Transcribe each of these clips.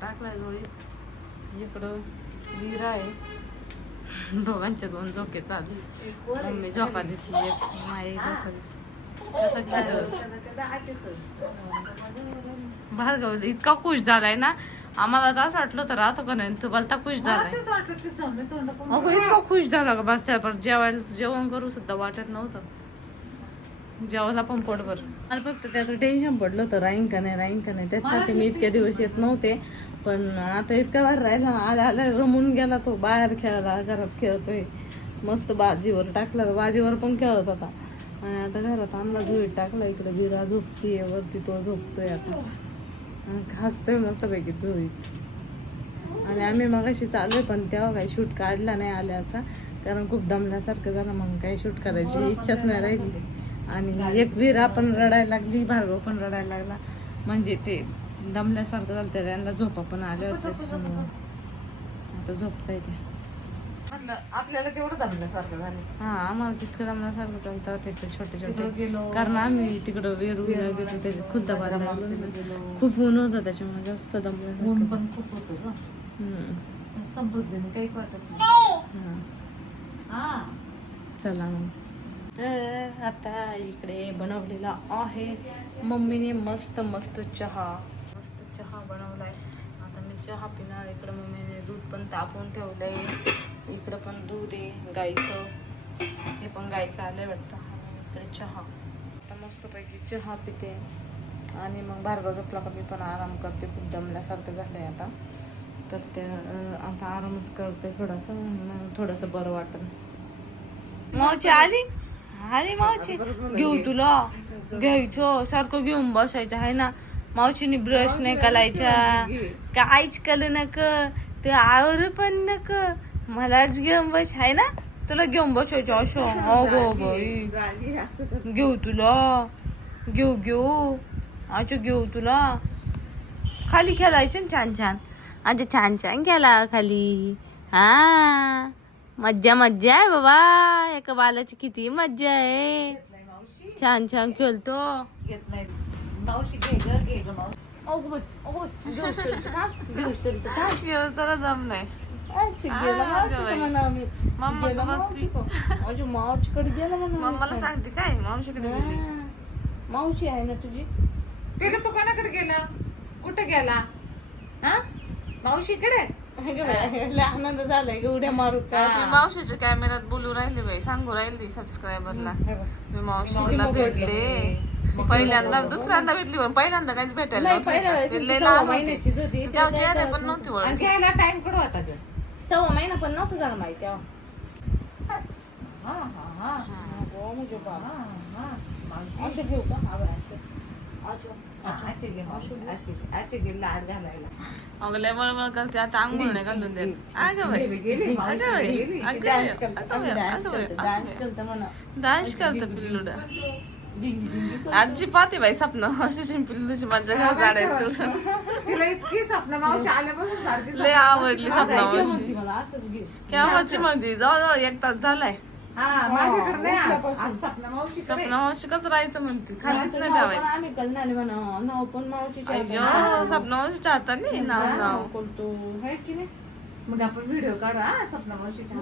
टाकलाय जोळीत इकडं विरा आहे. दोघांच्या दोन झोके चालू. मम्मी झोका देतली एक माई? भार्गव इतका खुश झालाय ना आम्हाला तर असं वाटलं तर राहतो का नाही तुम्हाला तर खुश झालाय. अगं इतका खुश झाला का बस त्या जेवायला जेवण करू सुद्धा वाटत नव्हतं. जेवायला पण पोटभर. मला फक्त त्याचं टेन्शन पडलं होतं राहीन का नाही राहीन का नाही. त्याच्यासाठी मी इतक्या दिवस येत नव्हते. पण आता इतका बाहेर राहिला आला आला रमून गेला तो बाहेर खेळायला घरात खेळतोय. मस्त बाजीवर टाकला तर बाजीवर पण खेळत होता. आणि आता घरात आणला झोळीत टाकला इकडे विरा झोपतीये वरती तो झोपतोय आता. आणि हसतोय मस्तपैकी झोळीत आणि आम्ही मग अशी चालू पण तेव्हा काही शूट काढला नाही आल्याचा. कारण खूप दमल्यासारखं झालं मग काही शूट करायची इच्छाच नाही राहिली. आणि एक विरा पण रडायला लागली भार्गव पण रडायला लागला. म्हणजे ते दमल्यासारखं झालं तर त्यांना झोपा पण आल्या होत्या आता झोपता येते आपल्याला जेवढं जमल्यासारखं झालं. हा आम्हाला जितकं दमल्यासारखं होतं तेव्हा तिथे छोटे छोटे गेलो. कारण आम्ही तिकडं वेरूळला गेलो त्याचे खुद्द बांधायला खूप ऊन होतं त्याच्यामुळे जास्त दमलं ऊन पण खूप होतं समृद्धीने काहीच वाटत नाही. हा. चला मग. तर आता इकडे बनवलेला आहे. मम्मीने मस्त मस्त चहा. मस्त चहा बनवलाय. आता मी चहा पिणार. इकडे मम्मीने दूध पण तापवून ठेवलंय. इकडं पण दूध आहे गाईचं. हे पण गाईचं आलंय वाटतं. इकडे चहा. आता मस्तपैकी चहा पिते. आणि मग भार्गव झोपला का मी पण आराम करते. खूप दमल्यासारखं झालंय आता. तर ते आता आरामच करते थोडासा. मग थोडंसं बरं वाटत मावची आली? आली मावची घेऊ तुला. घ्यायचं सारखं घेऊन बसायचं आहे ना. मावशीने ब्रश नाही करायच्या काहीच कल नक ते आवर पण नक. मलाच घेऊन बस आहे ना. तुला घेऊन बसायचं असं. अगो बाई. झाली असं. घेऊ तुला. घेऊ घेऊ. अच्छा घेऊ तुला. खाली खेळायचं ना छान छान. अच्छा छान छान खेळा खाली. हा. मज्जा मज्जा आहे बाबा. एका बालाची किती मज्जा आहे. छान छान खेळतो. मावशी जरा नाही मावशीकडे म्हणा मम्मा गेला मावशीकडे. मम्माला सांगते काय मावशीकडे मावशी आहे ना तुझी तिला तो कोणाकडे गेला कुठे गेला हा मावशीकडे आनंद झालाय उड्या मारू का? ती मावशीच्या कॅमेऱ्यात बोलू राहिली बाई सांगू राहिली सबस्क्रायबरला मी मावशीला भेटले. पहिल्यांदा दुसऱ्यांदा भेटली पण पहिल्यांदा काहीच भेटायला. तेव्हा चेहरे पण नव्हते घ्यायला टाइम सव्वा महिना पण नव्हतं झालं माहिती तेव्हा. हा हा हा. हो, म्हणजे. हा, हा. हा. हा, अगं लय मळमळ करते आता आंघोळ नाही घालून देत अगं बाई अगं बाई गेली. अगं डान्स बाई, करतं, डान्स पिल्लुडा. आजी पाहते बाई सपना अशी पिल्लूची मजा घ्या जाडायचं तिला इतकी स्वप्न मावशी आल्यापासून सारखी लय आवडली सपना घे मावशी. केव्हाची मध्ये जवळ जवळ एक तास झालाय हा माझ्याकडे नाही आज. आज सपना राहायचं म्हणते. खालीच नाही ठेवायचं. आम्ही कलनाने म्हणा नाव पण मावशीच्या अय्यो सपना मावशीच्या हाताने नाव नाव. बोलतो. आहे की नाही? मग आपण व्हिडिओ काढू हा मावशीच्या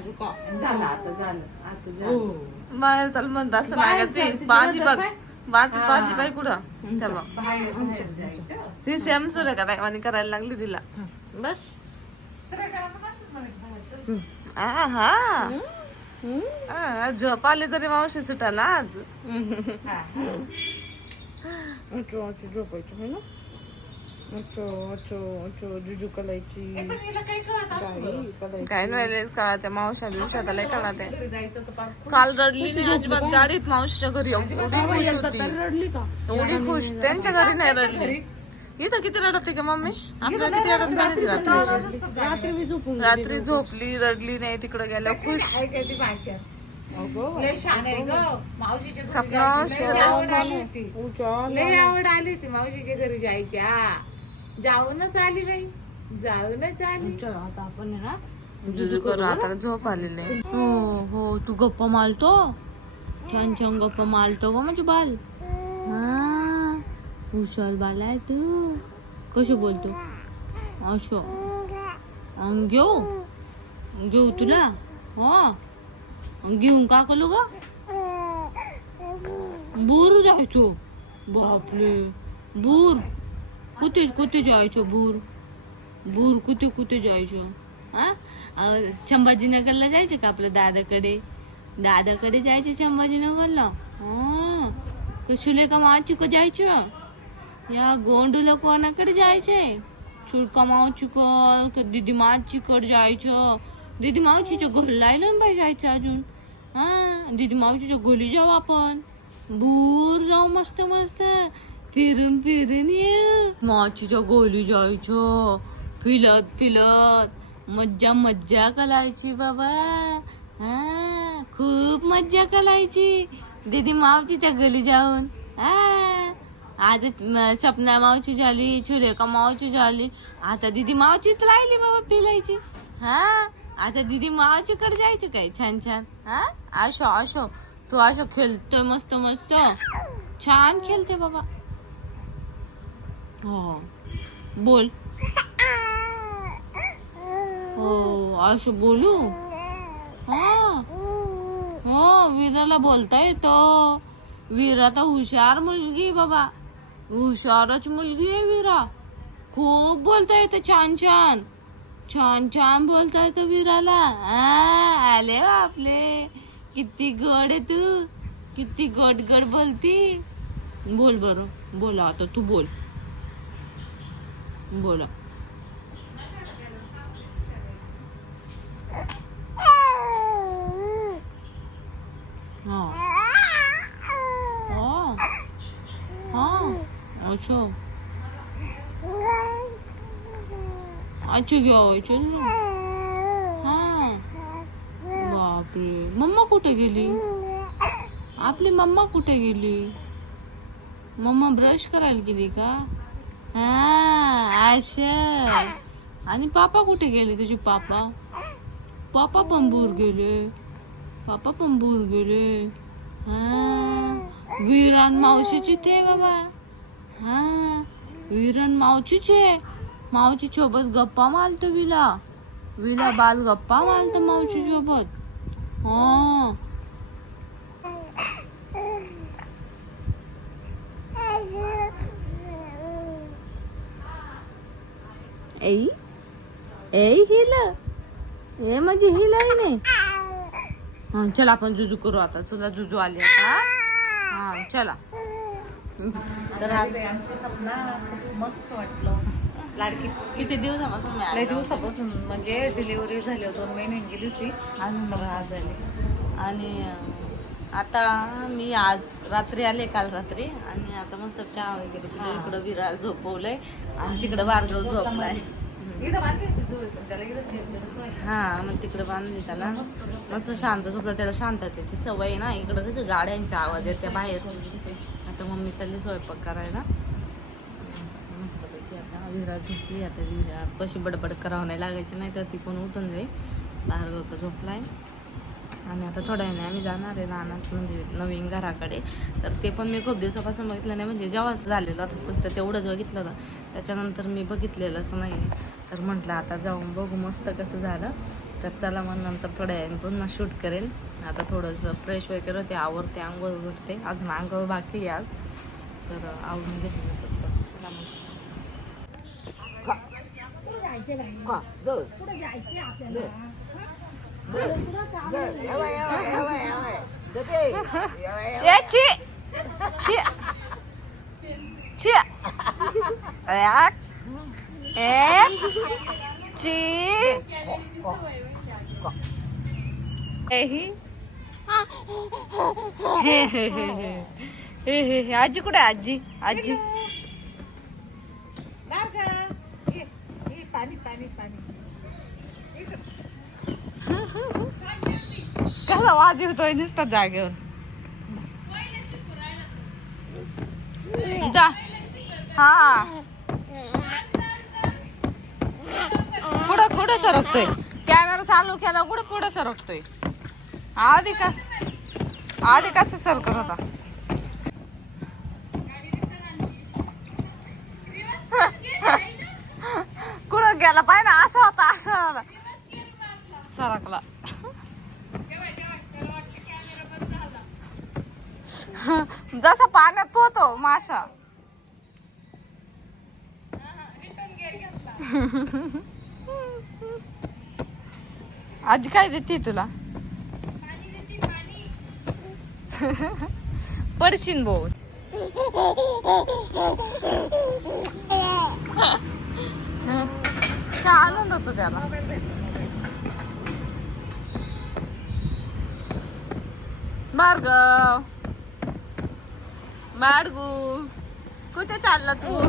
जुका. झालं आता झालं आता हो. झालं बाहेर चाल म्हणत असं बाहेर नाही चाल, ती तिची पाहती नजर बघ. पाय. बाई कुठं? तेव्हा बाहेर बाहेर जायचं. ती सेम सुरे का ताईवानी करायला लागली तिला? बस. हा झोप आली तरी मावशी सुटाला आज. हा, हा. अच्छा अच्छा झोपायचं है ना? अच्छा अच्छा अच्छा जुजू कलायची कळत. गाडी काय नाही कळा त्या मावशा काल रडली नाही अजिबात गाडीत मावशीच्या घरी एवढी खुश होती. एवढी खुश त्यांच्या घरी नाही रडली. इथं किती रडते का मम्मी? आपल्याला किती रडत नाही रात्रीची रात्री मी झोपून रात्री झोपली रडली नाही तिकडे गेल्या खुश. आवड आली होती. मावशीच्या घरी जायच्या. जाऊनच आली बाई जाऊनच आली. चल आता आपण आहे ना जुजू करू आता झोप आलेली आहे. हो हो तू गप्पा मारतो? छान छान गप्पा मारतो ग म्हणजे बाल. हा. हुशार बाला आहे तू। कसं बोलतो? असं घेऊ घेऊ तुला हा। घेऊन का? करू ग बूर जायचो बापरे बूर। कुठे कुठे जायचं बूर। बूर कुठे कुठे जायचं हा? संभाजीनगरला जायचं का आपल्या दादाकडे दादाकडे जायचे संभाजीनगरला हा। का मावची का जायचं या गोंडूला कोणाकडे जायचंय चुडका मावचीकड का दिदी मावचीकडे जायचं. दिदी मावशीच्या घरला आहे बाई जायचं अजून? हा दिदी मावशीच्या घरी जाऊ आपण. भूर जाऊ मस्त मस्त. फिरून फिरून ये. मावशीच्या गोली जायचं. फिलत फिलत. मज्जा मज्जा करायची बाबा. हा खूप मज्जा करायची. दीदी मावशीच्या गली जाऊन. हा. आता सपना मावची झाली छुरेका मावची झाली. आता दीदी मावचीच राहिली बाबा पिलायची. हा? आता दीदी मावचीकडे जायचं काय? छान छान. हा? आशो आशो. तू आशो खेळतोय मस्त मस्त. छान खेळते बाबा. हो. बोल. हो आशो बोलू? हा. हो वीराला बोलता येतो. वीरा तर हुशार मुलगी बाबा. हुशारच मुलगी आहे विरा. खूप बोलता येतं छान छान. छान छान बोलता येतं विराला. आले हो आपले. किती गड आहे तू. किती गड गड बोलती. बोल बर. बोला आता तू बोल. बोला. हा. अच्छा अच्छा घ्या ना हा बापरे मम्मा कुठे गेली आपली मम्मा कुठे गेली मम्मा ब्रश करायला गेली का? हा अच्छा. आणि पापा कुठे गेले? तुझे पापा? पापा पण गेले. पापा पण गेले. Ah. हा विरान मावशीची ते बाबा. हा विरान मावशीच. आहे सोबत गप्पा मारतो विला. विला बाल गप्पा मारतो मावची सोबत हा. ऐ ऐ हिल. ए म्हणजे हिल आहे नाही. चला चल आपण जुजू करू आता. तुला जुजू आली आता. हा चला. तर आमची सपना खूप मस्त वाटलं. लाडकी किती दिवसापासून मी लय आले दिवसापासून म्हणजे डिलिव्हरी झाली दोन महिने गेली होती अजून तर आज झाली. आणि आता मी आज रात्री आले काल रात्री आणि आता मस्त चहा वगैरे पिलो इकडं विरार झोपवलंय आणि तिकडं भार्गव झोपलाय. हा मग तिकडे बांधली त्याला. मस्त शांत झोपला त्याला शांततेची सवय आहे ना इकडं कसं गाड्यांचा आवाज येते बाहेर. आता मम्मी चालली स्वयंपाक करायला. मस्त पैकी आता विरा झोपली आता विरा कशी बडबड करावं नाही लागायची नाही तर ती कोण उठून जाईल. भार्गव तर झोपलाय. आणि आता थोड्या वेळाने आम्ही जाणार आहे रानात म्हणजे नवीन घराकडे. तर ते पण मी खूप दिवसापासून बघितलं नाही म्हणजे जेव्हाच झालेलं होतं फक्त तेवढंच बघितलं होतं. त्याच्यानंतर मी बघितलेलंच नाही तर म्हटलं आता जाऊन बघू मस्त कसं झालं. तर चला मग नंतर थोड्या वेळाने पुन्हा शूट करेल. आता थोडंसं फ्रेश वगैरे होते आवरते आंघोळ करते अजून आंघोळ बाकी आहे आज. तर आवडून घेतलं तर चला मग. ए, ची. ची. ची. याक. ए. ची. ए, हे. आजी कुठे आजी आजी पाणी पाणी पाणी कसा वाजवतोय नुसता जागेवर जा हा पुढे सरकतोय. कॅमेरा चालू केला कुठे पुढे सरकतोय? आधी का आधी कसं सरकत होता? कुठं गेला? पाहिजे ना असं होता असं होता. सरकला. जसा पाण्यात पोहतो माशा. आजी काय देते तुला? पडशीन भाऊ. काय आनंद होतो त्याला? भार्गव बाडगू कुठे चालला तू?